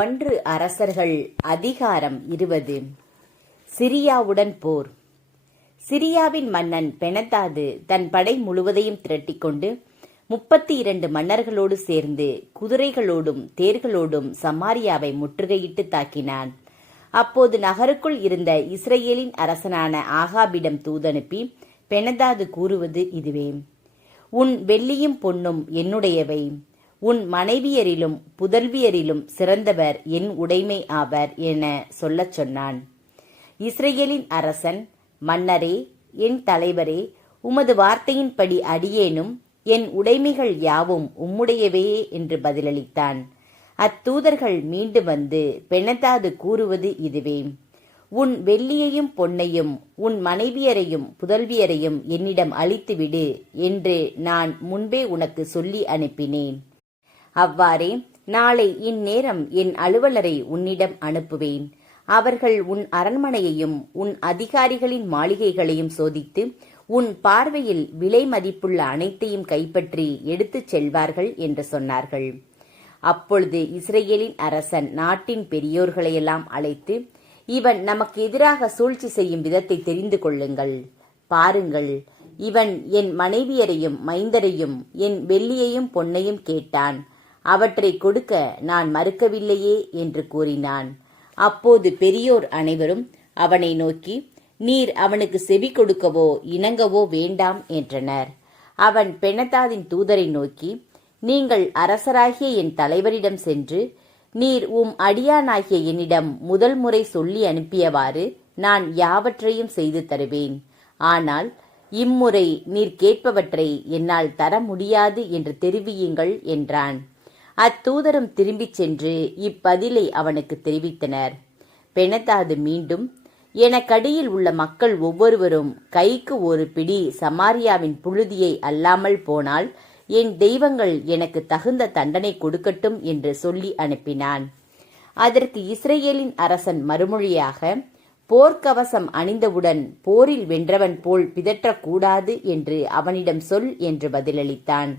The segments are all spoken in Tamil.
ஒன்று அரசர்கள் அதிகாரம் 20. சிரியாவுடன் போர். சிரியாவின் மன்னன் பெனதாது தன் படை முழுவதையும் திரட்டிக்கொண்டு 32 மன்னர்களோடு சேர்ந்து குதிரைகளோடும் தேர்களோடும் சமாரியாவை முற்றுகையிட்டு தாக்கினான். அப்போது நகருக்குள் இருந்த இஸ்ரேலின் அரசனான ஆகாபிடம் தூதனுப்பி பெனதாது கூறுவது இதுவே: உன் வெள்ளியும் பொன்னும் என்னுடையவை, உன் மனைவியரிலும் புதல்வியரிலும் சிறந்தவர் என் உடைமை ஆவர் என சொல்லச் சொன்னான். இஸ்ரேலின் அரசன், மன்னரே, என் தலைவரே, உமது வார்த்தையின்படி அடியேனும் என் உடைமைகள் யாவும் உம்முடையவையே என்று பதிலளித்தான். அத்தூதர்கள் மீண்டு வந்து பெனதாது கூறுவது இதுவே: உன் வெள்ளியையும் பொன்னையும் உன் மனைவியரையும் புதல்வியரையும் என்னிடம் அளித்துவிடு என்று நான் முன்பே உனக்கு சொல்லி அனுப்பினேன். அவ்வாறே நாளை இந்நேரம் என் அலுவலரை உன்னிடம் அனுப்புவேன். அவர்கள் உன் அரண்மனையையும் உன் அதிகாரிகளின் மாளிகைகளையும் சோதித்து உன் பார்வையில் விலை மதிப்புள்ள அனைத்தையும் கைப்பற்றி எடுத்துச் செல்வார்கள் என்று சொன்னார்கள். அப்பொழுது இஸ்ரேலின் அரசன் நாட்டின் பெரியோர்களையெல்லாம் அழைத்து, இவன் நமக்கு எதிராக சூழ்ச்சி செய்யும் விதத்தை தெரிந்து கொள்ளுங்கள். பாருங்கள், இவன் என் மனைவியரையும் மைந்தரையும் என் வெள்ளியையும் பொன்னையும் கேட்டான். அவற்றை கொடுக்க நான் மறுக்கவில்லையே என்று கூறினான். அப்போது பெரியோர் அனைவரும் அவனை நோக்கி, நீர் அவனுக்கு செவி கொடுக்கவோ இணங்கவோ வேண்டாம் என்றனர். அவன் பெனதாதின் தூதரை நோக்கி, நீங்கள் அரசராகிய என் தலைவரிடம் சென்று, நீர் அடியானாகிய என்னிடம் முதல் முறை சொல்லி அனுப்பியவாறு நான் யாவற்றையும் செய்து தருவேன். ஆனால் இம்முறை நீர் கேட்பவற்றை என்னால் தர முடியாது என்று தெரிவியுங்கள் என்றான். அத்தூதரும் திரும்பிச் சென்று இப்பதிலை அவனுக்கு தெரிவித்தனர். பெனதாது மீண்டும், எனக்கடியில் உள்ள மக்கள் ஒவ்வொருவரும் கைக்கு ஒரு பிடி சமாரியாவின் புழுதியை அல்லாமல் போனால் என் தெய்வங்கள் எனக்கு தகுந்த தண்டனை கொடுக்கட்டும் என்று சொல்லி அனுப்பினான். அதற்கு இஸ்ரேலின் அரசன் மறுமொழியாக, போர்க்கவசம் அணிந்தவுடன் போரில் வென்றவன் போல் பிதற்றக்கூடாது என்று அவனிடம் சொல் என்று பதிலளித்தான்.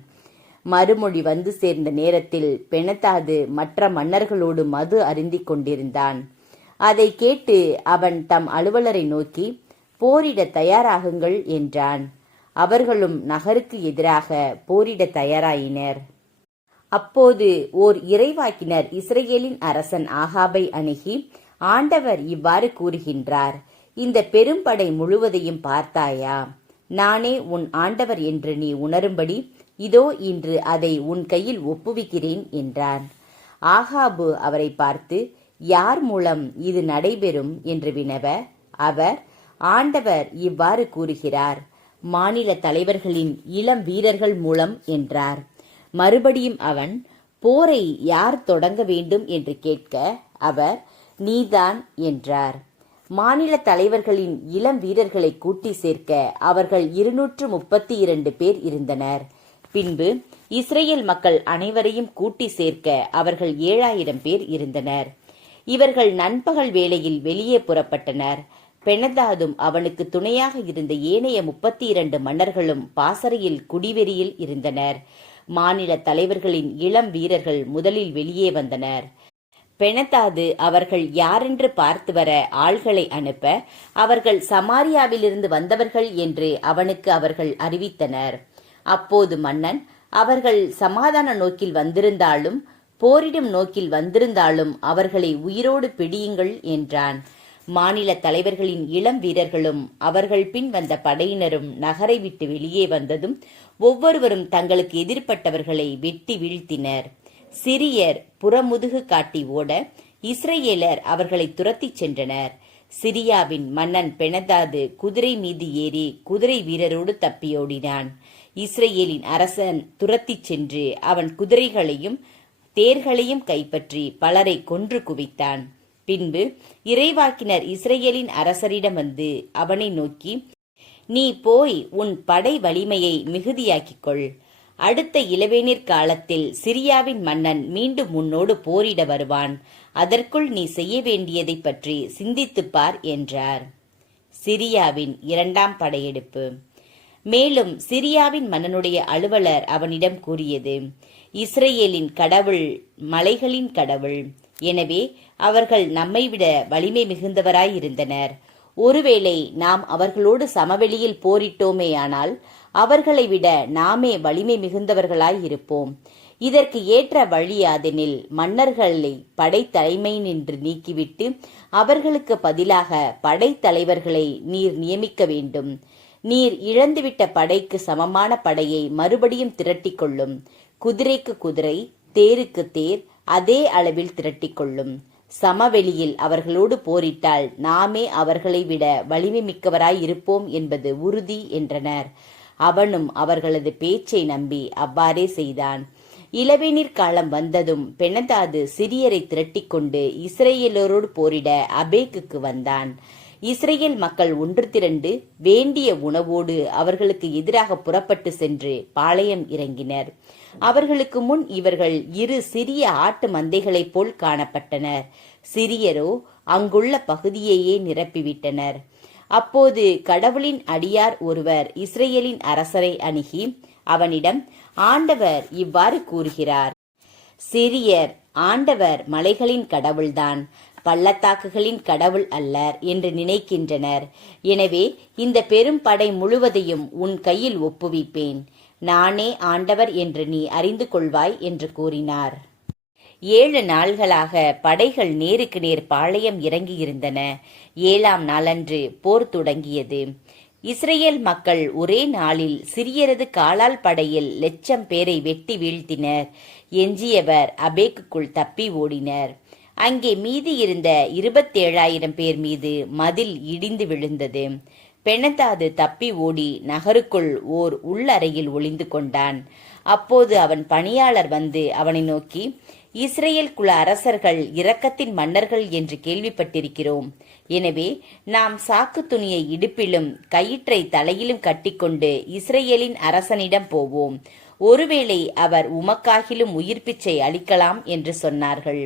மறுமொழி வந்து சேர்ந்த நேரத்தில் பெனதாது மற்ற மன்னர்களோடு மது அருந்திக் கொண்டிருந்தான். அதை கேட்டு அவன் தம் அலுவலரை நோக்கி, போரிட தயாராகுங்கள் என்றான். அவர்களும் நகருக்கு எதிராக போரிட தயாராயினர். அப்போது ஓர் இறைவாக்கினர் இஸ்ரேலின் அரசன் ஆகாபை அணுகி, ஆண்டவர் இவ்வாறு கூறுகின்றார்: இந்த பெரும்படை முழுவதையும் பார்த்தாயா? நானே உன் ஆண்டவர் என்று நீ உணரும்படி இதோ இன்று அதை உன் கையில் ஒப்புவிக்கிறேன் என்றான். ஆகாபு அவரை பார்த்து, யார் மூலம் இது நடைபெறும் என்று வினவ, அவர், ஆண்டவர் இவ்வாறு கூறுகிறார்: மாநில தலைவர்களின் இளம் வீரர்கள் மூலம் என்றார். மறுபடியும் அவன், போரை யார் தொடங்க வேண்டும் என்று கேட்க, அவர், நீதான் என்றார். மாநில தலைவர்களின் இளம் வீரர்களை கூட்டி சேர்க்க அவர்கள் 232 பேர் இருந்தனர். பின்பு இஸ்ரேல் மக்கள் அனைவரையும் கூட்டி சேர்க்க அவர்கள் 7000 பேர் இருந்தனர். இவர்கள் நண்பகல் வேளையில் வெளியே புறப்பட்டனர். பெனதாதும் அவனுக்கு துணையாக இருந்த ஏனைய 32 மன்னர்களும் பாசறையில் குடிவெறியில் இருந்தனர். மாநில தலைவர்களின் இளம் வீரர்கள் முதலில் வெளியே வந்தனர். பெனதாது அவர்கள் யாரென்று பார்த்து வர ஆள்களை அனுப்ப, அவர்கள் சமாரியாவிலிருந்து வந்தவர்கள் என்று அவனுக்கு அவர்கள் அறிவித்தனர். அப்போது மன்னன், அவர்கள் சமாதான நோக்கில் வந்திருந்தாலும் போரிடும் நோக்கில் வந்திருந்தாலும் அவர்களை உயிரோடு பிடியுங்கள் என்றான். மாநில தலைவர்களின் இளம் வீரர்களும் அவர்கள் பின் வந்த படையினரும் நகரை விட்டு வெளியே வந்ததும் ஒவ்வொருவரும் தங்களுக்கு எதிர்ப்பட்டவர்களை வெட்டி வீழ்த்தினர். சிரியர் புறமுதுகு காட்டி ஓட இஸ்ரேலர் அவர்களை துரத்திச் சென்றனர். சிரியாவின் மன்னன் பெனதாது குதிரை மீது ஏறி குதிரை வீரரோடு தப்பியோடினான். இஸ்ரேலின் அரசன் துரத்திச் சென்று அவன் குதிரைகளையும் தேர்களையும் கைப்பற்றி பலரை கொன்று குவித்தான். பின்பு இறைவாக்கினர் இஸ்ரேலின் அரசரிடம் வந்து அவனை நோக்கி, நீ போய் உன் படை வலிமையை மிகுதியாக்கிக்கொள். அடுத்த இளவேனிற் காலத்தில் சிரியாவின் மன்னன் மீண்டும் உன்னோடு போரிட வருவான். அதற்குள் நீ செய்ய வேண்டியதை பற்றி சிந்தித்துப்பார் என்றார். சிரியாவின் 2ஆம் படையெடுப்பு. மேலும் சிரியாவின் மன்னனுடைய அலுவலர் அவனிடம் கூறியது, இஸ்ரேலின் கடவுள் மலைகளின் கடவுள், எனவே அவர்கள் நம்மை விட வலிமை மிகுந்தவராயிருந்தனர். ஒருவேளை நாம் அவர்களோடு சமவெளியில் போரிட்டோமேயானால் அவர்களை விட நாமே வலிமை மிகுந்தவர்களாயிருப்போம். இதற்கு ஏற்ற வழியாதெனில் மன்னர்களை படைத்தலைமை நின்று நீக்கிவிட்டு அவர்களுக்கு பதிலாக படைத்தலைவர்களை நீர் நியமிக்க வேண்டும். நீர் இழந்துவிட்ட படைக்கு சமமான படையை மறுபடியும் திரட்டிக் கொள்ளும். குதிரைக்கு குதிரை, தேருக்கு தேர் அதே அளவில் திரட்டிக் கொள்ளும். சமவெளியில் அவர்களோடு போரிட்டால் நாமே அவர்களை விட வலிமை மிக்கவராய் இருப்போம் என்பது உறுதி என்றனர். அவனும் அவர்களது பேச்சை நம்பி அவ்வாறே செய்தான். இளவேநீர் காலம் வந்ததும் பெனதாது சிரியரை திரட்டிக் கொண்டு இஸ்ரேலரோடு போரிட அபேக்குக்கு வந்தான். இஸ்ரேல் மக்கள் ஒன்று திரண்டு வேண்டிய உணவோடு அவர்களுக்கு எதிராக புறப்பட்டு சென்று பாளையம் இறங்கினர். அவர்களுக்கு முன் இவர்கள் 2 சிறிய ஆட்டு மந்தைகளைப் போல் காணப்பட்டனர். சிரியரோ அங்குள்ள பகுதியையே நிரப்பிவிட்டனர். அப்போது கடவுளின் அடியார் ஒருவர் இஸ்ரேலின் அரசரை அணுகி அவனிடம், ஆண்டவர் இவ்வாறு கூறுகிறார், சிரியர் ஆண்டவர் மலைகளின் கடவுள்தான், பள்ளத்தாக்குகளின் கடவுள் அல்லர் என்று நினைக்கின்றனர். எனவே இந்த பெரும் படை முழுவதையும் உன் கையில் ஒப்புவிப்பேன். நானே ஆண்டவர் என்று நீ அறிந்து கொள்வாய் என்று கூறினார். 7 நாள்களாக படைகள் நேருக்கு நேர் பாளையம் இறங்கியிருந்தன. 7ஆம் நாளன்று போர் தொடங்கியது. இஸ்ரேல் மக்கள் ஒரே நாளில் சிரியரது காலால் படையில் 1,00,000 பேரை வெட்டி வீழ்த்தினர். எஞ்சியவர் அபேக்குக்குள் தப்பி ஓடினர். அங்கே மீதி இருந்த 27,000 பேர் மீது மதில் இடிந்து விழுந்தது. பெனதாது தப்பி ஓடி நகருக்குள் ஓர் உள்ளறையில் ஒளிந்து கொண்டான். அப்போது அவன் பணியாளர் வந்து அவனை நோக்கி, இஸ்ரேல் குல அரசர்கள் இரக்கத்தின் மன்னர்கள் என்று கேள்விப்பட்டிருக்கிறோம். எனவே நாம் சாக்கு துணியை இடுப்பிலும் கயிற்றை தலையிலும் கட்டிக்கொண்டு இஸ்ரேலின் அரசனிடம் போவோம். ஒருவேளை அவர் உமக்காகிலும் உயிர் பிச்சை அளிக்கலாம் என்று சொன்னார்கள்.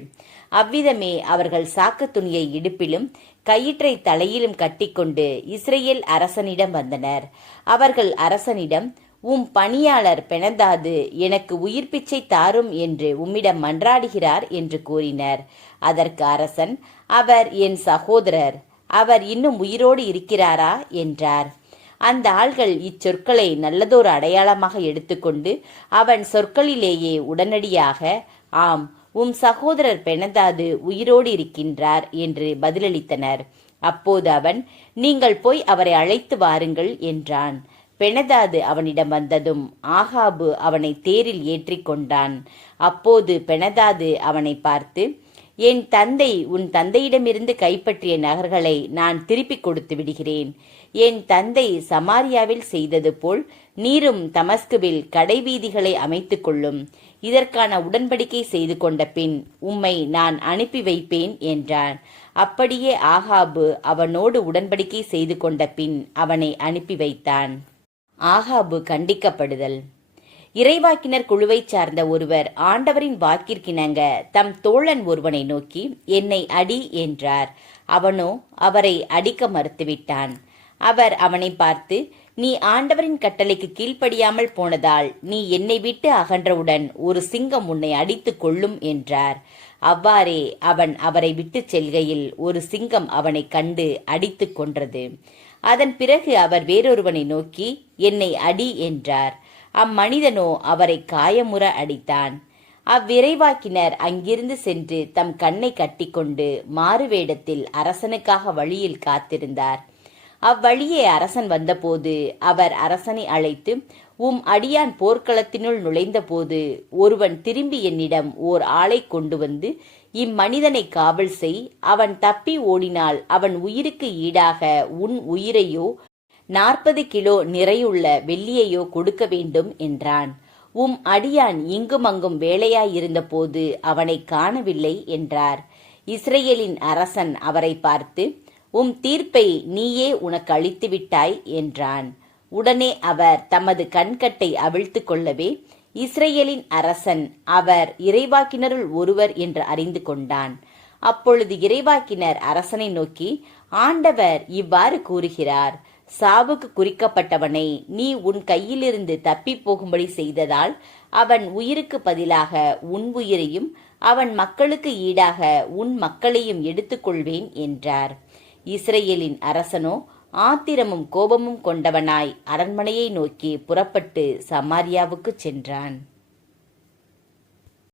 அவ்விதமே அவர்கள் சாக்கு துணியை இடுப்பிலும் கயிற்றை தலையிலும் கட்டிக்கொண்டு இஸ்ரேல் அரசனிடம் வந்தனர். அவர்கள் அரசனிடம், உம் பணியாளர் பெனதாது எனக்கு உயிர் பிச்சை தாரும் என்று உம்மிடம் மன்றாடுகிறார் என்று கூறினர். அதற்கு அரசன், அவர் என் சகோதரர், அவர் இன்னும் உயிரோடு இருக்கிறாரா என்றார். அந்த ஆள்கள் இச்சொற்களை நல்லதொரு அடையாளமாக எடுத்துக்கொண்டு அவன் சொற்களிலேயே உடனடியாக, ஆம், உம் சகோதரர் பெனதாது உயிரோடு இருக்கின்றார் என்று பதிலளித்தனர். அப்போது அவன், நீங்கள் போய் அவரை அழைத்து வாருங்கள் என்றான். பெனதாது அவனிடம் வந்ததும் ஆகாபு அவனை தேரில் ஏற்றிக் கொண்டான். அப்போது பெனதாது அவனை பார்த்து, என் தந்தை உன் தந்தையிடமிருந்து கைப்பற்றிய நகர்களை நான் திருப்பிக் கொடுத்து விடுகிறேன். என் தந்தை சமாரியாவில் செய்தது போல் நீரும் தமஸ்குவில் கடைவீதிகளை அமைத்துக் கொள்ளும். இதற்கான உடன்படிக்கை செய்து கொண்ட பின் உம்மை நான் அனுப்பி வைப்பேன் என்றான். அப்படியே ஆகாபு அவனோடு உடன்படிக்கை செய்து கொண்ட பின் அவனை அனுப்பி வைத்தான். ஆகாபு கண்டிக்கப்படுதல். இறைவாக்கினர் குழுவைச் சார்ந்த ஒருவர் ஆண்டவரின் வாக்கிற்கிணங்க தம் தோழன் ஒருவனை நோக்கி, என்னை அடி என்றார். அவனோ அவரை அடிக்க மறுத்துவிட்டான். அவர் அவனை பார்த்து, நீ ஆண்டவரின் கட்டளைக்கு கீழ்ப்படியாமல் போனதால் நீ என்னை விட்டு அகன்றவுடன் ஒரு சிங்கம் உன்னை அடித்துக் கொள்ளும் என்றார். அவ்வாறே அவன் அவரை விட்டுச் செல்கையில் ஒரு சிங்கம் அவனை கண்டு அடித்துக் கொன்றது. அதன் பிறகு அவர் வேறொருவனை நோக்கி, என்னை அடி என்றார். அம்மனிதனோ அவரை காயமுற அடித்தான். அவ்விறைவாக்கினர் அங்கிருந்து சென்று தம் கண்ணை கட்டிக்கொண்டு மாறுவேடத்தில் அரசனுக்காக வழியில் காத்திருந்தார். அவ்வழியே அரசன் வந்தபோது அவர் அரசனை அழைத்து, உம் அடியான் போர்க்களத்தினுள் நுழைந்தபோது ஒருவன் திரும்பி என்னிடம் ஓர் ஆளை கொண்டு வந்து, இம்மனிதனை காவல் செய், அவன் தப்பி ஓடினால் அவன் உயிருக்கு ஈடாக உன் உயிரையோ 40 கிலோ நிறையுள்ள வெள்ளியையோ கொடுக்க வேண்டும் என்றான். உம் அடியான் இங்குமங்கும் வேலையாயிருந்த போது அவனை காணவில்லை என்றார். இஸ்ரேலின் அரசன் அவரை பார்த்து, உம் தீர்ப்பை நீயே உனக்கு அளித்து விட்டாய் என்றான். உடனே அவர் தமது கண்கட்டை அவிழ்த்து கொள்ளவே இஸ்ரேலின் அரசன் அவர் இறைவாக்கினருள் ஒருவர் என்று அறிந்து கொண்டான். அப்பொழுது இறைவாக்கினர் அரசனை நோக்கி, ஆண்டவர் இவ்வாறு கூறுகிறார், சாவுக்கு குறிக்கப்பட்டவனை நீ உன் கையிலிருந்து தப்பி போகும்படி செய்ததால் அவன் உயிருக்கு பதிலாக உன் உயிரையும் அவன் மக்களுக்கு ஈடாக உன் மக்களையும் எடுத்துக்கொள்வேன் என்றார். இஸ்ரவேலின் அரசனோ ஆத்திரமும் கோபமும் கொண்டவனாய் அரண்மனையை நோக்கி புறப்பட்டு சமாரியாவுக்குச் சென்றான்.